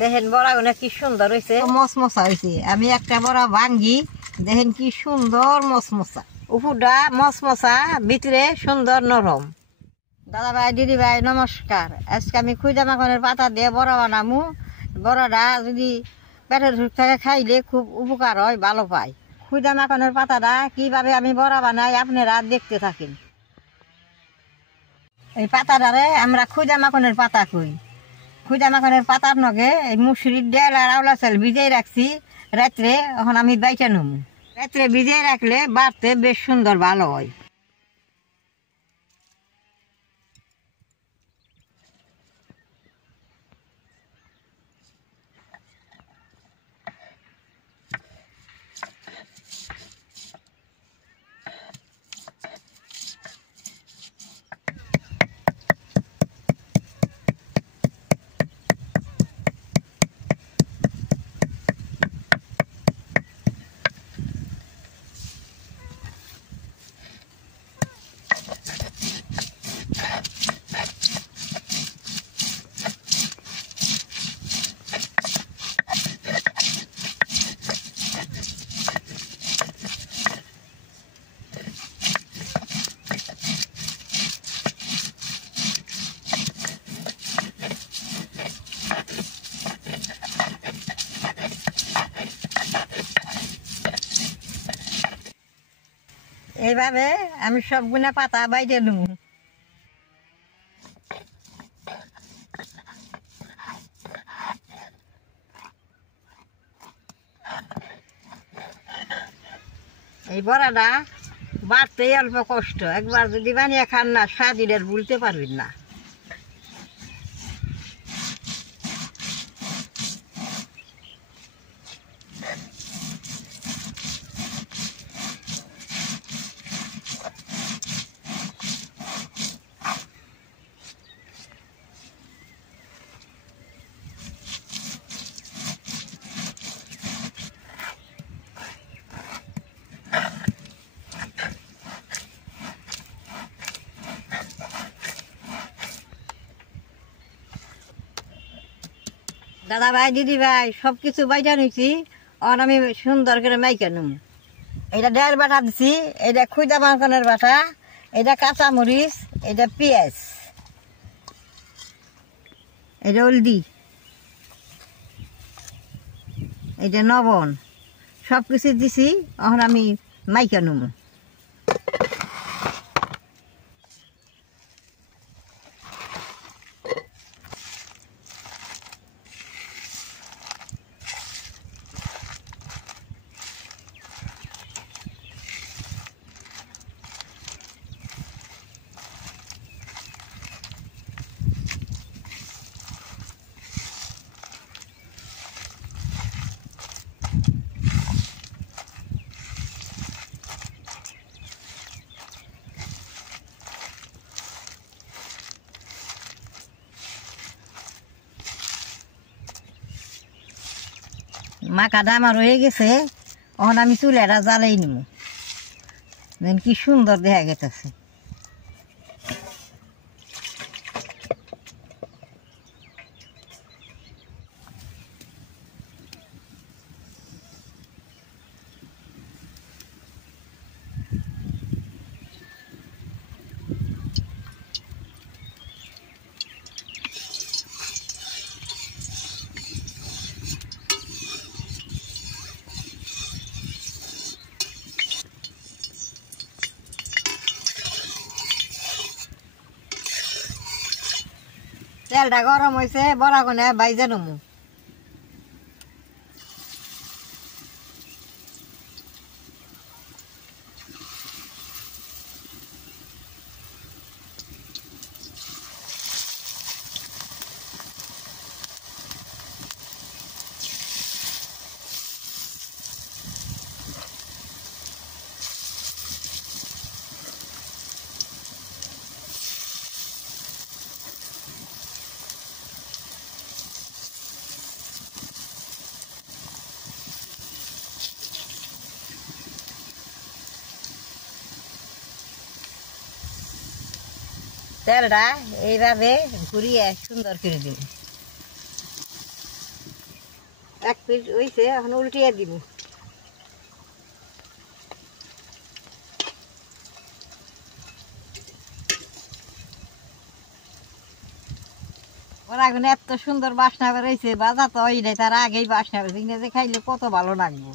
দেখেন বড়াগুলো কি সুন্দর হয়েছে, মশমশা হয়েছে। আমি একটা বড়া ভাঙ্গি, দেখেন কি সুন্দর মশমশা, উপরটা মশমশা, ভিতরে সুন্দর নরম। দাদা ভাই দিদি ভাই নমস্কার। আজকে আমি খুঁজা মাখনের পাতা দিয়ে বড়া বানামু। বড়াটা যদি পেটের সুখ থেকে খাইলে খুব উপকার হয়, ভালো পায়। খুঁজা মাখনের পাতাটা কিভাবে আমি বড়া বানাই আপনারা দেখতে থাকেন। এই পাতাটারে আমরা খুঁজা মাখনের পাতা কই। খুঁজা মাখনের পাতার নগে এই মুসুরির ডাল আর আওলা চাল ভিজিয়ে রাখছি রাত্রে, এখন আমি বাইটা নেবো। রাত্রে ভিজিয়ে রাখলে বাড়তে বেশ সুন্দর ভালো হয়। এইভাবে আমি সবগুলা পাতা বাইটে নেব। এই বড়াটা বাড়তেই অল্প কষ্ট, একবার যদি বানিয়ে খান না স্বাদিনের ভুলতে পারবেন না। দাদা ভাই দিদি ভাই সবকিছু বাইটা নিচ্ছি, আর আমি সুন্দর করে মাইকে নেব। এটা ডাল বাটা দিছি, এটা খুঁজা মাখনের বাটা, এটা কাঁচামরিচ, এটা পেঁয়াজ, এটা হলদি, এটা লবণ, সব কিছু দিছি। এখন আমি মাইকে নেব। মাখাটা আমার হয়ে গেছে, এখন আমি চুলাটা জ্বালাই নিব। দেখেন কি সুন্দর দেখা গেছে। তেলটা গরম হয়েছে, বড়া কোনে বাইজে নেবো। তেলটা এইভাবে ঘুরিয়ে সুন্দর করে দিব। এক পিস হয়েছে, এখন উল্টিয়ে দিব। ওরা এখন এত সুন্দর বাসনা বেরোইছে, বাজা তো ওই নাই, তার আগেই বাসনা বেরোছে, যে খাইলে কত ভালো লাগবে।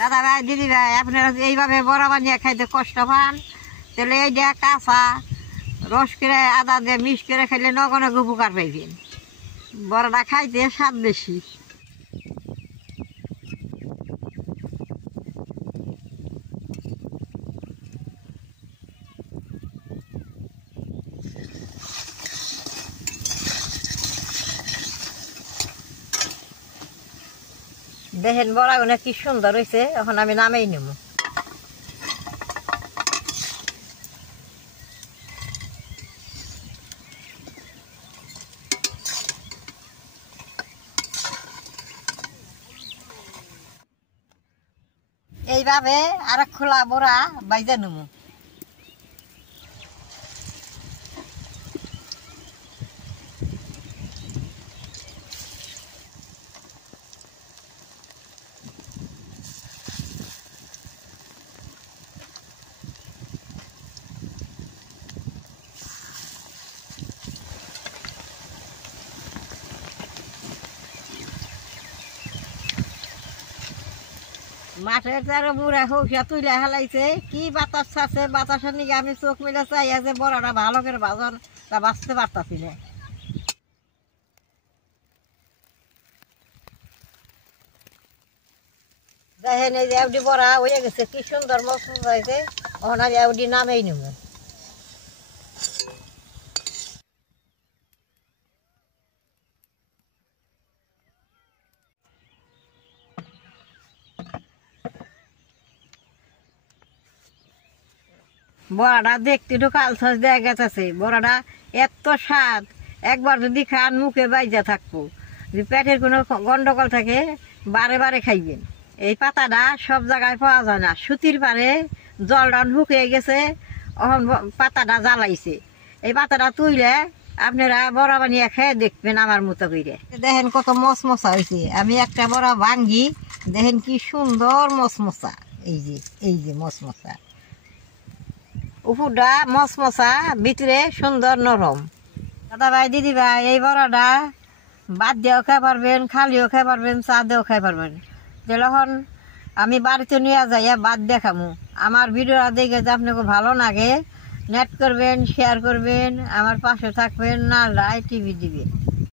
দাদা ভাই, দিদি ভাই, আপনারা এইভাবে বড়া বানিয়ে খাইতে কষ্ট পান, তাহলে এই দিয়ে কাঁচা রস করে আদা দিয়ে মিক্স করে খাইলে নগনে উপকার পাইবেন। বড়াটা খাইতে স্বাদ বেশি। দেখেন বড়াগুলো কি সুন্দর হয়েছে, এখন আমি নামেই নেব। এইভাবে আর খোলা বড়া বাইজা নেব। মাঠের চারে বুড়া হৌসা তুলে হেলাইছে, কি বাতাস ছাড়ছে, বাতাসের নিকে আমি চোখ মিলে চাই যে বড়াটা ভালো করে বাজন তা বাঁচতে পারতাছি না। দেখেন এই যে এমডি বড়া হয়ে গেছে, কি সুন্দর মসমস হয়েছে, এখন আমি এমডি নামেই নেব। বড়াটা দেখতে একটু কালসাস দেয়া গেছে, বড়াটা এত স্বাদ, একবার যদি খান মুখে বাইজা থাকবো। যদি পেটের কোনো গন্ডগোল থাকে বারে বারে খাইবেন। এই পাতাটা সব জায়গায় পাওয়া যায় না, সুতির পারে জলটা শুকিয়ে গেছে, এখন পাতাটা জ্বালাইছে। এই পাতাটা তুইলে আপনারা বড়া বানিয়ে খেয়ে দেখবেন আমার মতো করে। দেখেন কত মচমচা হয়েছে, আমি একটা বড়া ভাঙ্গি, দেখেন কি সুন্দর মচমচা। এই যে মচমচা, উপরটা মচমচা, ভিতরে সুন্দর নরম। দাদা ভাই, দিদি ভাই, এই বড়াটা বাদ দিয়েও খাই পারবেন, খালিও খাই পারবেন, চা দিয়েও খাই পারবেন। যখন আমি বাড়িতে নিয়ে যাই বাদ দেখামু। আমার ভিডিওটা দেখে যে আপনাকে ভালো লাগে, নেট করবেন, শেয়ার করবেন, আমার পাশে থাকবেন, না টিভি দিবেন।